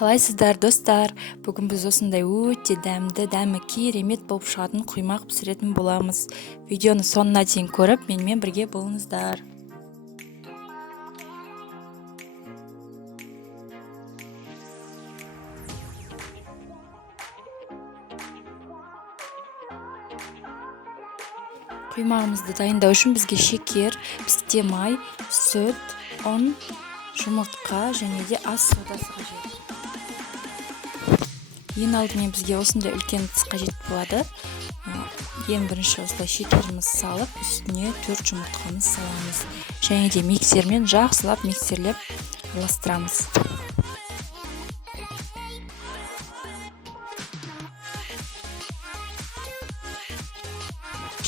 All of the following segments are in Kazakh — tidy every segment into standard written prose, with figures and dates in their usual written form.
Қалайсыздар достар? Бүгін біз осындай өте дәмі керемет болып шығатын құймақ пісіретін боламыз. Видеоны соңына дейін көріп, менімен бірге болыңыздар. Құймағымызды дайындау үшін бізге шекер, пісте май, сүт, ұн, жұмыртқа және де ас содасы қажет. Ең алдымен бізге осындай үлкен ыдыс қажет болады. Ең бірінші осылай шекеріміз салып, үстіне 4 жұмыртқамыз саламыз. Және де миксермен жақсылап миксерлеп араластырамыз.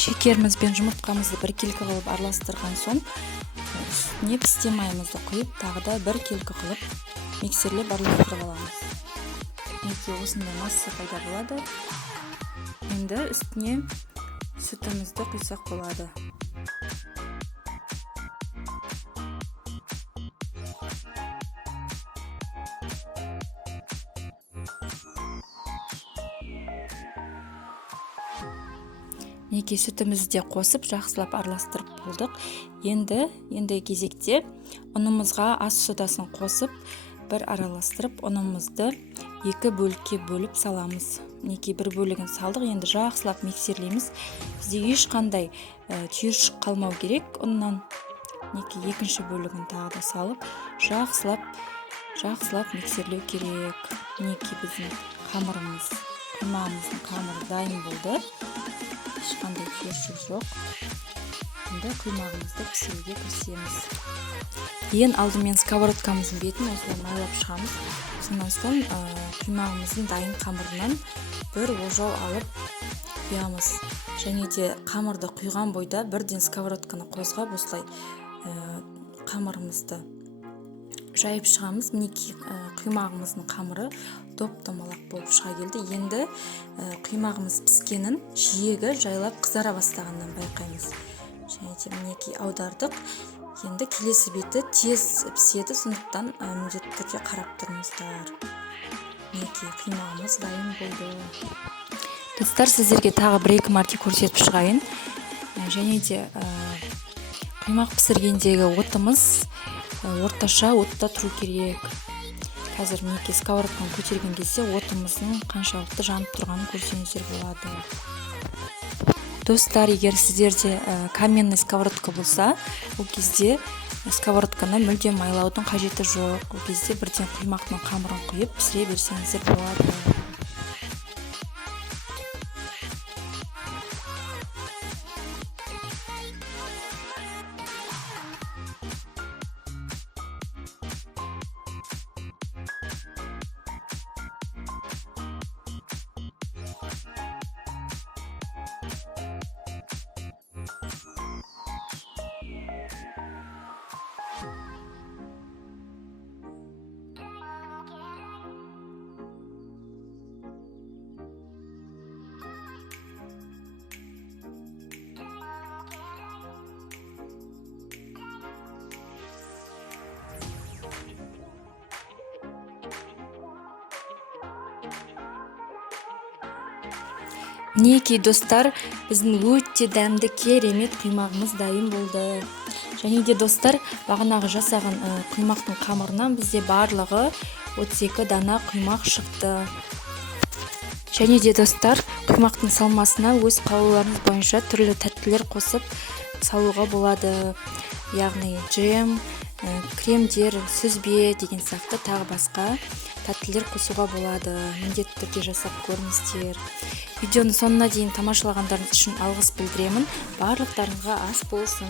Шекеріміз бен жұмыртқамызды біркелкі қылып араластырған соң, үстіне пісте майымызды құйып, тағы да біркелкі қылып миксерлеп араластырып аламыз. Неге осындай масса пайда болады. Енді үстіне сүтімізді құйсақ болады. Неге сүтімізді қосып жақсылап араластырып болдық. Енді кезекте ұнымызға ас содасын қосып, бір араластырып, ұнымызды 2 бөлікке бөліп саламыз. Неге бір бөлігін салдық, енді жақсылап миксерлейміз. Бізде ешқандай түйіршік қалмау керек ұннан. Неге екінші бөлігін тағы да салып, жақсылап миксерлеу керек. Неге біздің құймағымыздың қамыры дайын болды. Ешқандай түйіршік жоқ. Енді құймағымызды пісіруге кірісеміз. Ең алдымен сковородкамыздың бетін осылай майлап шығамыз. Сонан соң құймағымыздың дайын қамырынан бір ожау алып құямыз. Және де қамырды құйған бойда бірден сковородканы қозғап осылай қамырымызды жайып шығамыз. Мінекей құймағымыздың қамыры доп-домалақ болып шыға келді. Енді құймағымыз піскенін жиегі жайлап қызара бастағаннан байқаймыз. Және де мінекей аудардық. Енді келесі беті тез піседі, сондықтан міндетті түрде қарап тұрыңыздар. Мінекей құймағымыз дайын болды. Достар, сіздерге тағы 1-2 мәрте көрсетіп шығайын. Және де құймақ пісіргендегі отымыз орташа отта тұру керек. Қазір мінекей сковородканы көтерген кезде отымыздың қаншалықты жанып тұрғанын көрсеңіздер болады. Достар, егер сіздерде каменный сковородка болса, ол кезде сковородканы мүлдем майлаудың қажеті жоқ. Ол кезде бірден құймақтың қамырын құйып пісіре берсеңіздер болады. Мінекей достар, біздің өте дәмді керемет құймағымыз дайын болды. Және де достар, бағанағы жасаған құймақтың қамырынан бізде барлығы 32 дана құймақ шықты. Және де достар, құймақтың салмасына өз қалауларыңыз бойынша түрлі тәттілер қосып салуға болады. Яғни джем, кремдер, сүзбе деген сияқты тағы басқа тәттілер қосуға болады. Міндетті түрде жасап көріңіздер. Видеоны соңына дейін тамашалағандарыңыз үшін алғыс білдіремін. Барлықтарыңызға ас болсын.